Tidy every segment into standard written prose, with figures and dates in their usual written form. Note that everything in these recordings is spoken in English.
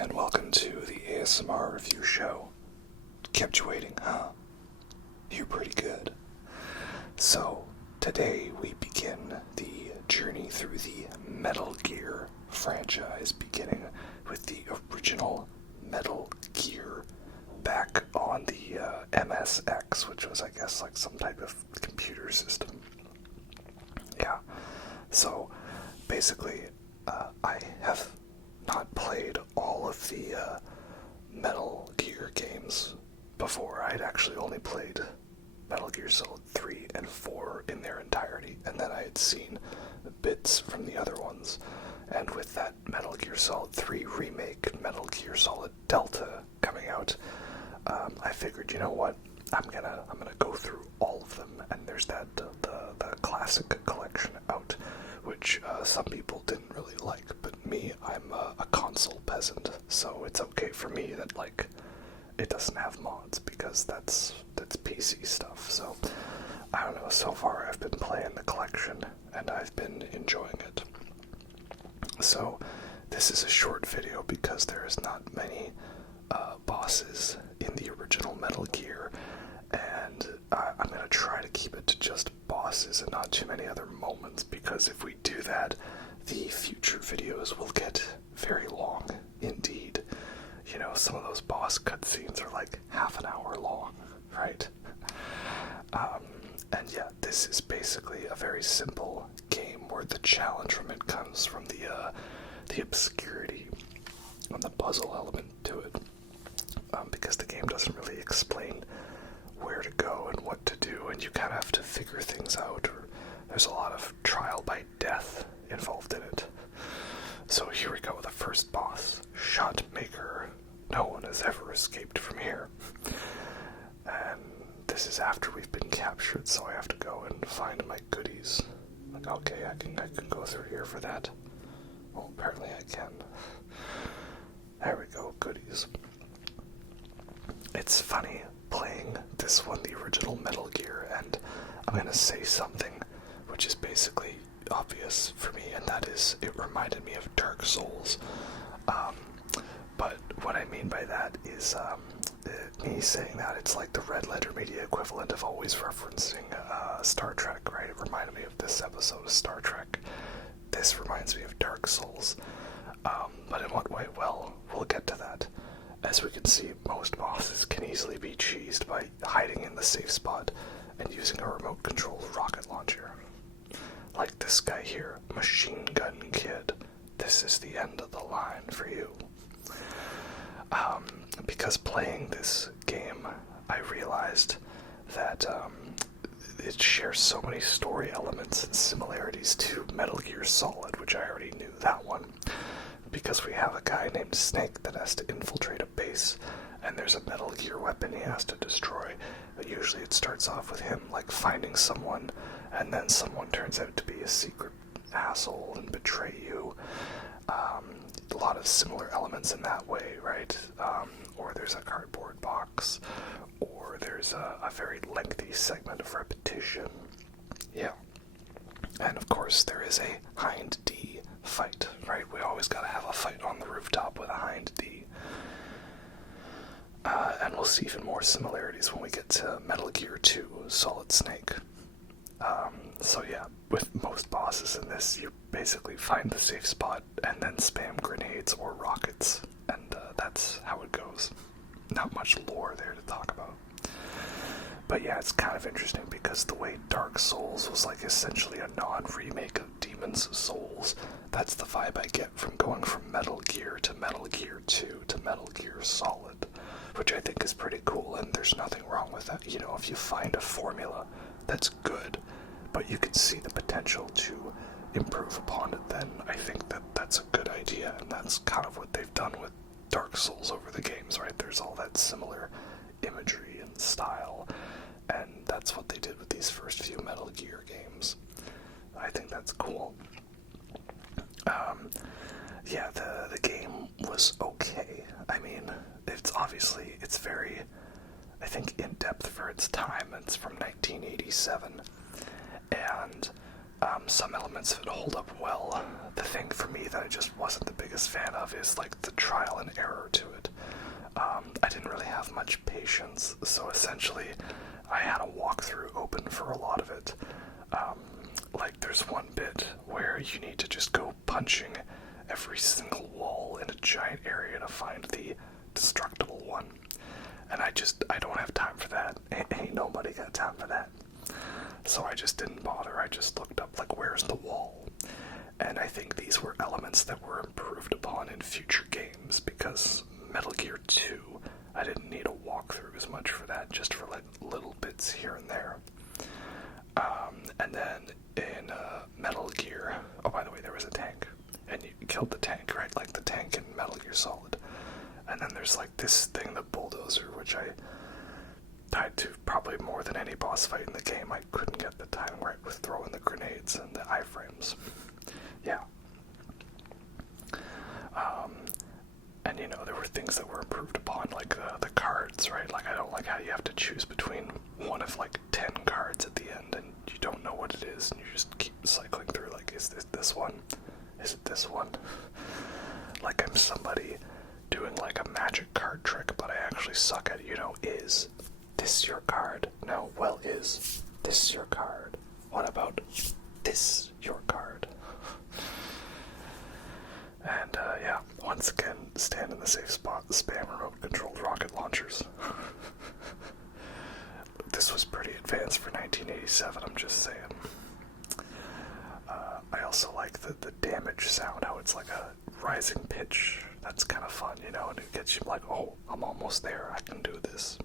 and welcome to the ASMR review show. Kept you waiting, huh? You're pretty good. So, today we begin the journey through the Metal Gear franchise, beginning with the original Metal Gear back on the MSX, which was, I guess, like some type of computer system. Yeah, so basically, I have not played all of the Metal Gear games before. I'd actually only played Metal Gear Solid 3 and 4 in their entirety, and then I had seen bits from the other ones. And with that Metal Gear Solid 3 remake, Metal Gear Solid Delta, coming out, I figured, you know what, I'm gonna go through all of them. And there's that the classic collection out, which some people didn't really like, but me, I'm a console peasant, so it's okay for me that, like, it doesn't have mods, because that's PC stuff. So I don't know, so far I've been playing the collection and I've been enjoying it. So this is a short video because there is not many bosses in the original Metal Gear, and I'm going to try to keep it to just bosses and not too many other moments, because if we do that, the future videos will get very long indeed. You know, some of those boss cutscenes are like half an hour long, right? And yeah, this is basically a very simple game where the challenge from it comes from the obscurity and the puzzle element to it, because the game doesn't really explain where to go and what to do, and you kind of have to figure things out, or there's a lot of trial by death involved in it. So here we go, the first boss, Shotmaker. No one has ever escaped from here. And this is after we've been captured, so I have to go and find my goodies. Like, okay, I can go through here for that. Well, apparently I can. There we go, goodies. It's funny playing this one, the original Metal Gear, and I'm gonna say something which is basically obvious for me, and that is, it reminded me of Dark Souls. But what I mean by that is, me saying that, it's like the Red Letter Media equivalent of always referencing Star Trek, right? It reminded me of this episode of Star Trek. This reminds me of Dark Souls. But in what way? Well, we'll get to that. As we can see, most bosses can easily be cheesed by hiding in the safe spot and using a remote-controlled rocket launcher. Like this guy here, Machinegun Kid. This is the end of the line for you. Because playing this game, I realized that it shares so many story elements and similarities to Metal Gear Solid, which I already knew that one. Because we have a guy named Snake that has to infiltrate a base, and there's a Metal Gear weapon he has to destroy. But usually it starts off with him, like, finding someone, and then someone turns out to be a secret asshole and betray you. A lot of similar elements in that way, right? Or there's a cardboard box, or there's a very lengthy segment of repetition. Yeah. And of course there is a Hind D fight, right? We always gotta have a fight on the rooftop with a Hind D. And we'll see even more similarities when we get to Metal Gear 2, Solid Snake. So yeah, with most bosses in this, you basically find the safe spot and then spam grenades or rockets, and that's how it goes. Not much lore there to talk about. But yeah, it's kind of interesting because the way Dark Souls was like essentially a non-remake of Demon's Souls, that's the vibe I get from going from Metal Gear to Metal Gear 2 to Metal Gear Solid, which I think is pretty cool, and there's nothing wrong with that. You know, if you find a formula that's good, but you can see the potential to improve upon it, then I think that that's a good idea, and that's kind of what they've done with Dark Souls over the games, right? There's all that similar imagery and style, and that's what they did with these first few Metal Gear games. I think that's cool. Yeah, the game was okay. I mean, it's very, I think, in-depth for its time. It's from 1987, and Some elements of it hold up well. The thing for me that I just wasn't the biggest fan of is like the trial and error to it. I didn't really have much patience, so essentially I had a walkthrough open for a lot of it. Like there's one bit where you need to just go punching every single wall in a giant area to find the destructible one. And I don't have time for that. Ain't nobody got time for that. So I just didn't bother. I just looked up, like, where's the wall? And I think these were elements that were improved upon in future games, because Metal Gear 2, I didn't need a walkthrough as much for that, just for, like, little bits here and there. And then in Metal Gear, oh, by the way, there was a tank. And you killed the tank, right? Like the tank in Metal Gear Solid. And then there's, like, this thing, the Bulldozer, which I died to probably more than any boss fight in the game. I couldn't get the timing right with throwing the grenades and the iframes. Yeah. And you know, there were things that were improved upon, like the cards, right? Like, I don't like how you have to choose between one of like 10 cards at the end and you don't know what it is and you just keep cycling through, like, is this one? Is it this one? Like I'm somebody doing like a magic card trick, but I actually suck at it, you know. Is this your card? No. Well, is this your card? What about this your card? And yeah, once again, stand in the safe spot, spam remote-controlled rocket launchers. This was pretty advanced for 1987, I'm just saying. I also like the damage sound, how it's like a rising pitch. That's kind of fun, you know, and it gets you like, oh, I'm almost there, I can do this.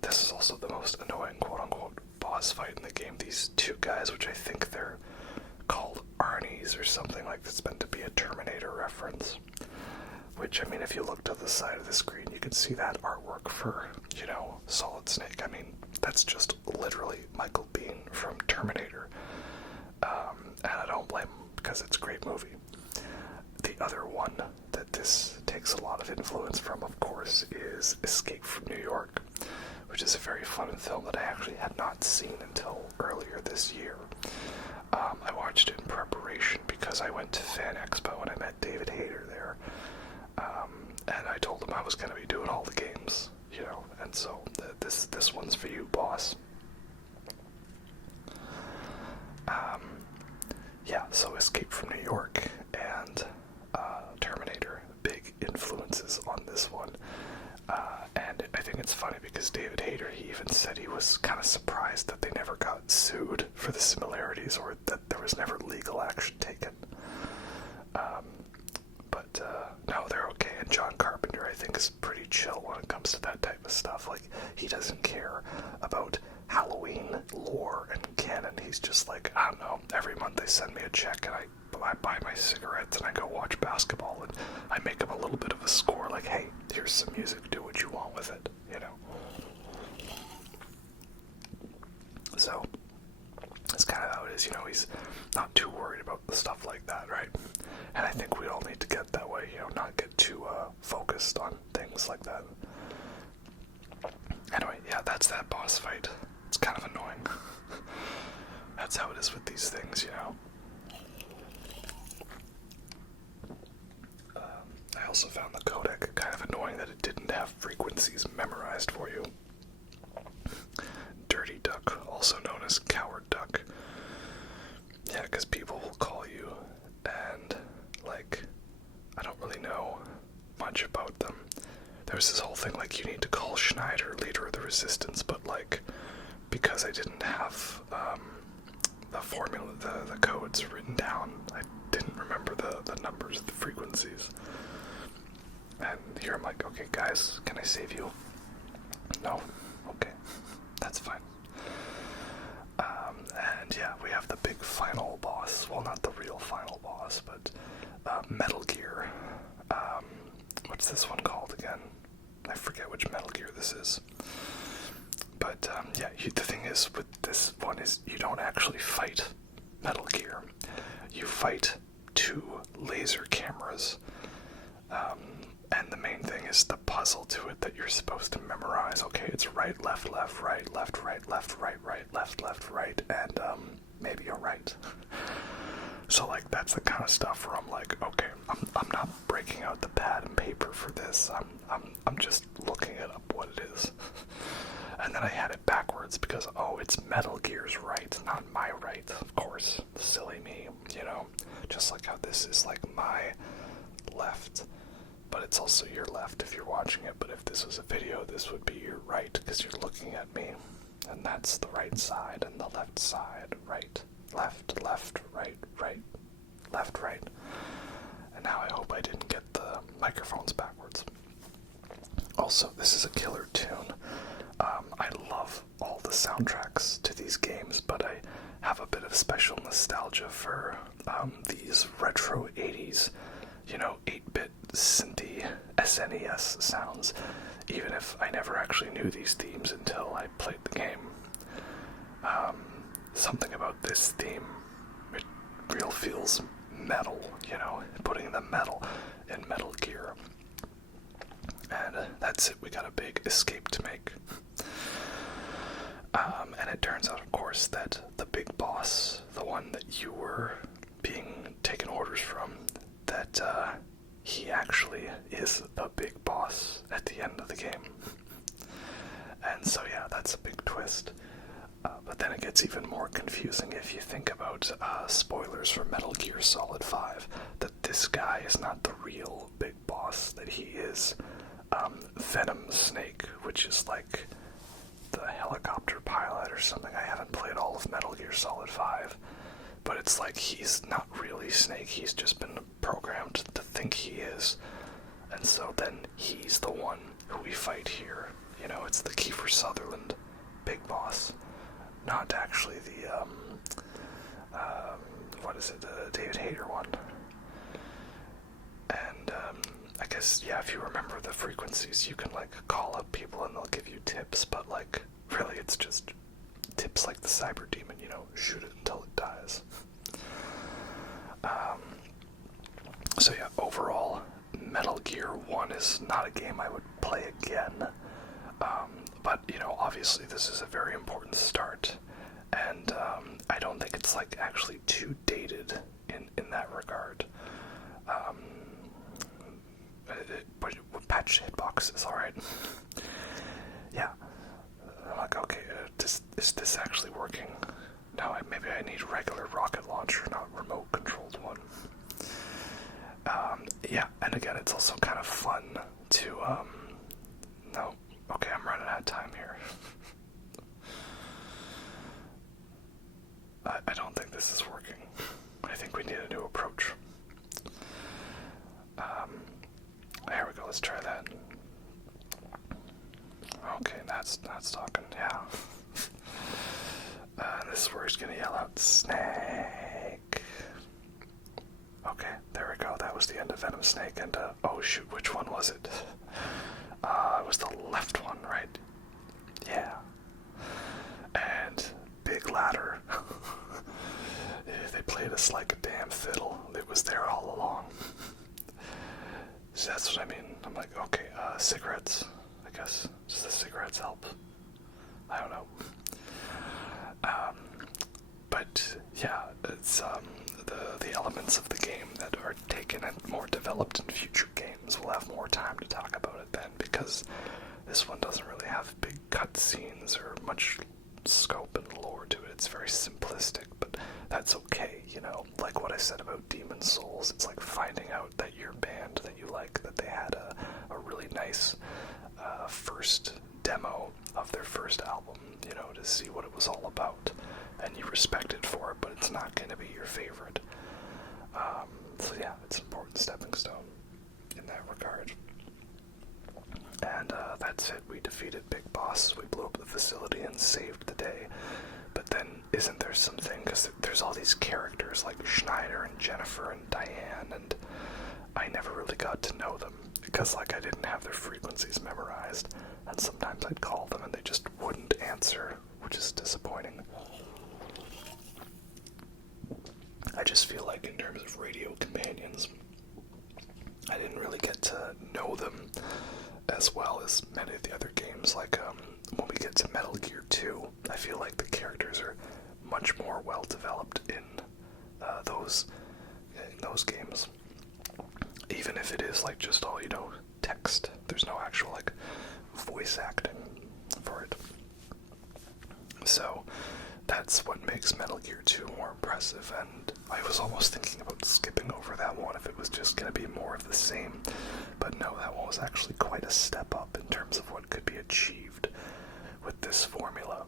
This is also the most annoying quote-unquote boss fight in the game. These two guys, which I think they're called Arnolds or something, like that's meant to be a Terminator reference. Which, I mean, if you look to the side of the screen, you can see that artwork for, you know, Solid Snake. I mean, that's just literally Michael Biehn from Terminator. And I don't blame him, because it's a great movie. The other one that this takes a lot of influence from, of course, is Escape from New York, which is a very fun film that I actually had not seen until earlier this year. I watched it in preparation because I went to Fan Expo and I met David Hayter there. And I told him I was going to be doing all the games, you know, and so this one's for you, boss. Yeah, so Escape from New York and Terminator, big influences on this one. And I think it's funny because David Hayter, he even said he was kind of surprised that they never got sued for the similarities, or that there was never legal action taken. But no, they're okay. And John Carpenter, I think, is pretty chill when it comes to that type of stuff. Like, he doesn't care about Halloween lore and canon. He's just like, I don't know, every month they send me a check and I buy my cigarettes and I go watch basketball and I make him a little bit of a score, like, hey, here's some music, do what you want with it, you know. So that's kind of how it is, you know. He's not too worried about the stuff like that, right? And I think we all need to get that way, you know, not get too focused on things like that. Anyway, yeah, that's that boss fight. It's kind of annoying. That's how it is with these things, you know. I also found the codec kind of annoying that it didn't have frequencies memorized for you. Dirty Duck, also known as Coward Duck. Yeah, because people will call you, and, like, I don't really know much about them. There's this whole thing, like, you need to call Schneider, leader of the resistance, but, like, because I didn't have the formula, the codes written down, I didn't remember the numbers, the frequencies. And here I'm like, okay, guys, can I save you? No? Okay. That's fine. And yeah, we have the big final boss. Well, not the real final boss, but Metal Gear. What's this one called again? I forget which Metal Gear this is. But yeah, the thing is with this one is you don't actually fight Metal Gear. You fight two laser cameras. And the main thing is the puzzle to it that you're supposed to memorize. Okay, it's right, left, left, right, left, right, left, right, right, left, left, right. And maybe you're right. So, like, that's the kind of stuff where I'm like, okay, I'm not breaking out the pad and paper for this. I'm just looking it up what it is. And then I had it backwards because, oh, it's Metal Gear's right, not my right, of course. Silly me, you know? Just like how this is, like, my left. But it's also your left if you're watching it. But if this was a video, this would be your right because you're looking at me. And that's the right side and the left side. Right, left, left, right, right, left, right. And now I hope I didn't get the microphones backwards. Also, this is a killer tune. I love all the soundtracks to these games, but I have a bit of special nostalgia for these retro 80s, 8-bit synthy SNES sounds, even if I never actually knew these themes until I played the game. Something about this theme, it real feels metal, putting the metal in Metal Gear. And that's it, we got a big escape to make. And it turns out, of course, that the big boss, the one that you were being taken orders from, that he actually is the big boss at the end of the game. And so, yeah, that's a big twist. But then it gets even more confusing if you think about spoilers for Metal Gear Solid 5, that this guy is not the real big boss, that he is Venom Snake, which is like the helicopter pilot or something. I haven't played all of Metal Gear Solid 5, but it's like he's not really Snake, he's just been programmed to think he is. And so then he's the one who we fight here. It's the Kiefer Sutherland big boss, not actually the, David Hayter one. And, I guess, yeah, if you remember the frequencies, you can, call up people and they'll give you tips, but, really, it's just tips like the Cyber Demon, shoot it until it dies. So, yeah, overall, Metal Gear 1 is not a game I would play again, but, obviously this is a very important start, and, I don't think it's, actually too dated in that regard. But patch hitboxes, alright. Yeah. I'm like, okay, is this actually working? No, maybe I need a regular rocket launcher, not remote controlled one. Yeah, and again, it's also kind of fun to, no, okay, I'm running out of time here. I don't think this is working. I think we need a new approach. Here we go, let's try that. Okay, that's talking, yeah. This is where he's gonna yell out, Snake. Okay, there we go, that was the end of Venom Snake, and, oh shoot, which one was it? It was the left one, right? Yeah. And big ladder. They played us like a damn fiddle. It was there all along. So that's what I mean. I'm like, okay, cigarettes, I guess. Does the cigarettes help? I don't know. But yeah, it's the elements of the game that are taken and more developed in future games. We'll have more time to talk about it then, because this one doesn't really have big cutscenes or much scope and lore to it. It's very simplistic, but that's okay, like what I said about Demon Souls. It's like finding out that your band that you like, that they had a really nice first demo of their first album, to see what it was all about, and you respect it for it, but it's not going to be your favorite. So yeah, it's an important stepping stone in that regard. And that's it. We defeated Big Boss. We blew up the facility and saved the day. But then, isn't there something? Because there's all these characters like Schneider and Jennifer and Diane, and I never really got to know them because, I didn't have their frequencies memorized, and sometimes I'd call them and they just wouldn't answer, which is disappointing. I just feel like in terms of radio companions, I didn't really get to know them as well as many of the other games. When we get to Metal Gear 2, I feel like the characters are much more well developed those games. Even if it is like just all, text. There's no actual like voice acting for it. So that's what makes Metal Gear 2 more impressive, and I was almost thinking about skipping over that one if it was just going to be more of the same. But no, that one was actually quite a step up in terms of what could be achieved with this formula.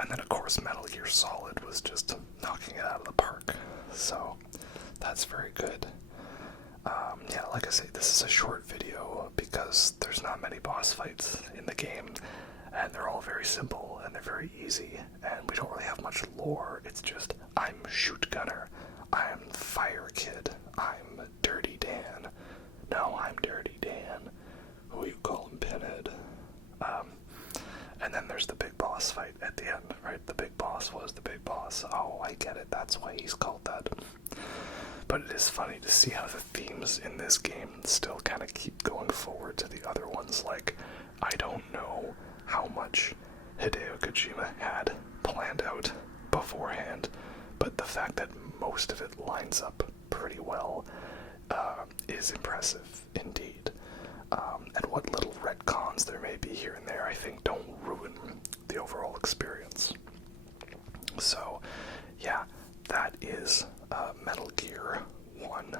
And then of course Metal Gear Solid was just knocking it out of the park. So that's very good. Yeah, like I say, this is a short video because there's not many boss fights in the game, and they're all very simple and they're very easy, and we don't really have much lore. It's just, I'm Shoot Gunner, I'm Fire Kid, I'm Dirty Dan. No, I'm Dirty Dan. Who you call him, Pinhead? And then there's the big boss fight at the end, right? The big boss was the big boss. Oh, I get it. That's why he's called that. But it is funny to see how the themes in this game still kind of keep going forward to the other ones. Like, I don't know how much Hideo Kojima had planned out beforehand, but the fact that most of it lines up pretty well is impressive indeed. And what little retcons there may be here and there, I think, don't ruin the overall experience. So, yeah, that is Metal Gear 1.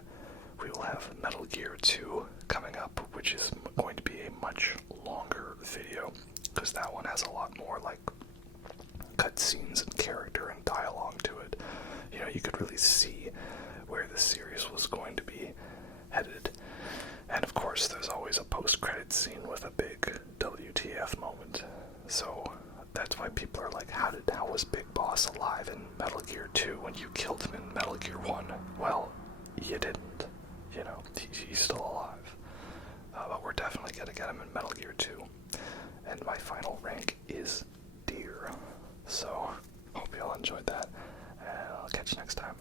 We will have Metal Gear 2 coming up, which is going to be a much longer video, because that one has a lot more, like, cutscenes and character and dialogue to it. You could really see where the series was going to be headed. And of course, there's always a post-credit scene with a big WTF moment. So that's why people are like, how was Big Boss alive in Metal Gear 2 when you killed him in Metal Gear 1? Well, you didn't. He's still alive. But we're definitely gonna get him in Metal Gear 2. And my final rank is Deer. So, hope you all enjoyed that. And I'll catch you next time.